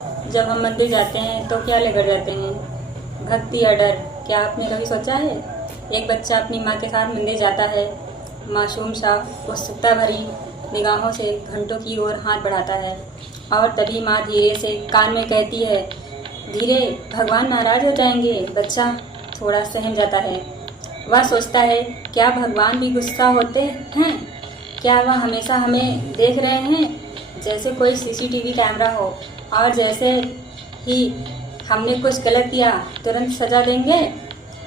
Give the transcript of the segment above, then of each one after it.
जब हम मंदिर जाते हैं तो क्या लेकर जाते हैं, भक्ति या डर? क्या आपने कभी सोचा है? एक बच्चा अपनी माँ के साथ मंदिर जाता है। मासूम सा उत्सुकता भरी निगाहों से घंटों की ओर हाथ बढ़ाता है और तभी माँ धीरे से कान में कहती है, धीरे, भगवान नाराज हो जाएंगे। बच्चा थोड़ा सहम जाता है। वह सोचता है, क्या भगवान भी गुस्सा होते हैं? क्या वह हमेशा हमें देख रहे हैं जैसे कोई सीसीटीवी कैमरा हो, और जैसे ही हमने कुछ गलत किया तुरंत सजा देंगे?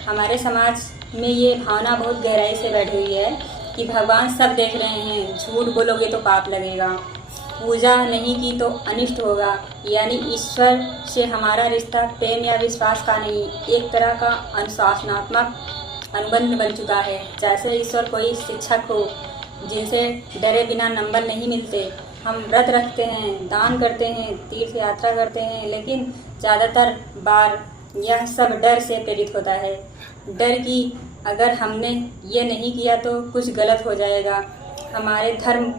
हमारे समाज में ये भावना बहुत गहराई से बैठी हुई है कि भगवान सब देख रहे हैं, झूठ बोलोगे तो पाप लगेगा, पूजा नहीं की तो अनिष्ट होगा। यानी ईश्वर से हमारा रिश्ता प्रेम या विश्वास का नहीं, एक तरह का अनुशासनात्मक अनुबंध बन चुका है। जैसे ईश्वर कोई शिक्षक हो जिनसे डरे बिना नंबर नहीं मिलते। हम व्रत रखते हैं, दान करते हैं, तीर्थ यात्रा करते हैं, लेकिन ज़्यादातर बार यह सब डर से प्रेरित होता है। डर कि अगर हमने ये नहीं किया तो कुछ गलत हो जाएगा। हमारे धर्म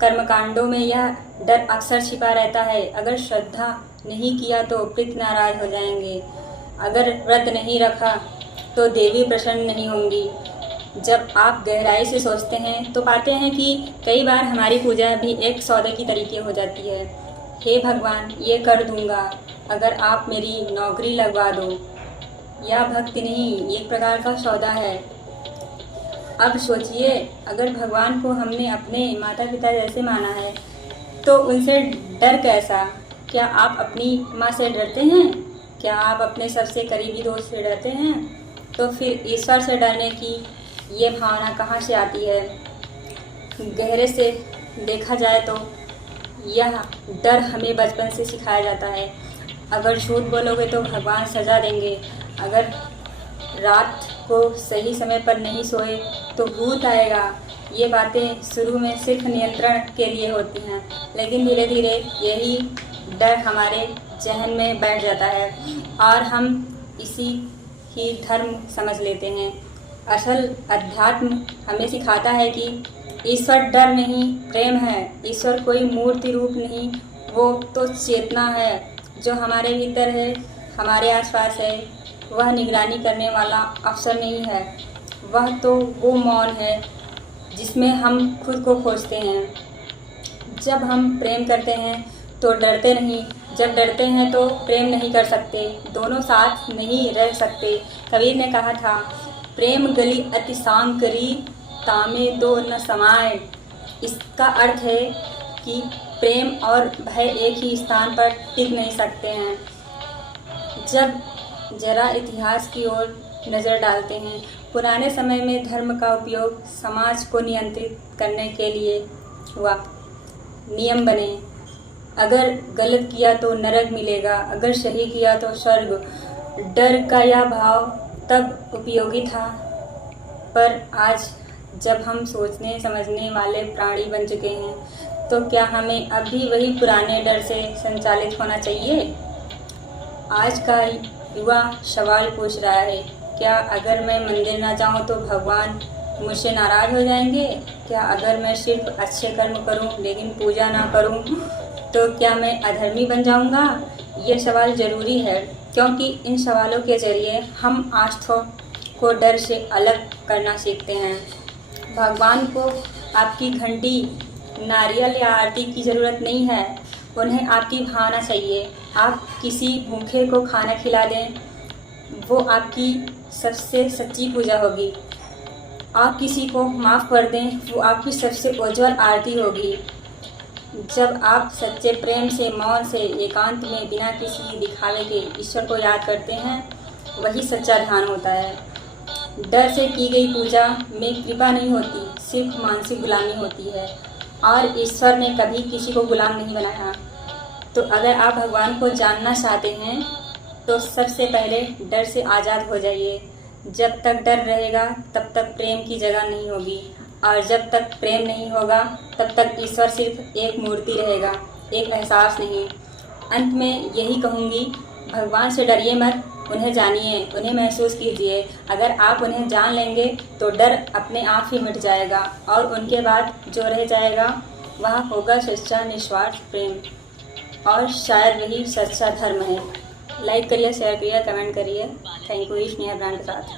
कर्मकांडों में यह डर अक्सर छिपा रहता है। अगर श्रद्धा नहीं किया तो पितृ नाराज हो जाएंगे, अगर व्रत नहीं रखा तो देवी प्रसन्न नहीं होंगी। जब आप गहराई से सोचते हैं तो पाते हैं कि कई बार हमारी पूजा भी एक सौदे की तरीके हो जाती है। हे भगवान, ये कर दूंगा अगर आप मेरी नौकरी लगवा दो। यह भक्ति नहीं, एक प्रकार का सौदा है। अब सोचिए, अगर भगवान को हमने अपने माता पिता जैसे माना है तो उनसे डर कैसा? क्या आप अपनी माँ से डरते हैं? क्या आप अपने सबसे करीबी दोस्त से डरते हैं? तो फिर ईश्वर से डरने की ये भावना कहाँ से आती है? गहरे से देखा जाए तो यह डर हमें बचपन से सिखाया जाता है। अगर झूठ बोलोगे तो भगवान सजा देंगे, अगर रात को सही समय पर नहीं सोए तो भूत आएगा। ये बातें शुरू में सिर्फ नियंत्रण के लिए होती हैं, लेकिन धीरे धीरे यही डर हमारे जहन में बैठ जाता है और हम इसी ही धर्म समझ लेते हैं। असल अध्यात्म हमें सिखाता है कि ईश्वर डर नहीं, प्रेम है। ईश्वर कोई मूर्ति रूप नहीं, वो तो चेतना है जो हमारे भीतर है, हमारे आसपास है। वह निगरानी करने वाला अफसर नहीं है, वह तो वो मौन है जिसमें हम खुद को खोजते हैं। जब हम प्रेम करते हैं तो डरते नहीं, जब डरते हैं तो प्रेम नहीं कर सकते। दोनों साथ नहीं रह सकते। कबीर ने कहा था, प्रेम गली अति सांग करी, तामे दो न समाए। इसका अर्थ है कि प्रेम और भय एक ही स्थान पर टिक नहीं सकते हैं। जब जरा इतिहास की ओर नज़र डालते हैं, पुराने समय में धर्म का उपयोग समाज को नियंत्रित करने के लिए हुआ। नियम बने, अगर गलत किया तो नरक मिलेगा, अगर सही किया तो स्वर्ग। डर का यह भाव तब उपयोगी था, पर आज जब हम सोचने समझने वाले प्राणी बन चुके हैं तो क्या हमें अब भी वही पुराने डर से संचालित होना चाहिए? आज का युवा सवाल पूछ रहा है, क्या अगर मैं मंदिर ना जाऊं तो भगवान मुझसे नाराज हो जाएंगे? क्या अगर मैं सिर्फ अच्छे कर्म करूं लेकिन पूजा ना करूं तो क्या मैं अधर्मी बन जाऊंगा? ये सवाल ज़रूरी है, क्योंकि इन सवालों के जरिए हम आस्था को डर से अलग करना सीखते हैं। भगवान को आपकी घंटी, नारियल या आरती की ज़रूरत नहीं है, उन्हें आपकी भावना चाहिए। आप किसी भूखे को खाना खिला दें, वो आपकी सबसे सच्ची पूजा होगी। आप किसी को माफ़ कर दें, वो आपकी सबसे उज्ज्वल आरती होगी। जब आप सच्चे प्रेम से, मौन से, एकांत में, बिना किसी दिखावे के ईश्वर को याद करते हैं, वही सच्चा ध्यान होता है। डर से की गई पूजा में कृपा नहीं होती, सिर्फ मानसिक गुलामी होती है, और ईश्वर ने कभी किसी को गुलाम नहीं बनाया। तो अगर आप भगवान को जानना चाहते हैं तो सबसे पहले डर से आज़ाद हो जाइए। जब तक डर रहेगा तब तक प्रेम की जगह नहीं होगी, और जब तक प्रेम नहीं होगा तब तक ईश्वर सिर्फ एक मूर्ति रहेगा, एक एहसास नहीं। अंत में यही कहूँगी, भगवान से डरिए मत, उन्हें जानिए, उन्हें महसूस कीजिए। अगर आप उन्हें जान लेंगे तो डर अपने आप ही मिट जाएगा, और उनके बाद जो रह जाएगा वह होगा सच्चा निस्वार्थ प्रेम। और शायद वही सच्चा धर्म है। लाइक करिए, शेयर करिए, कमेंट करिए। थैंक यू स्नेहा ब्रांड के साथ।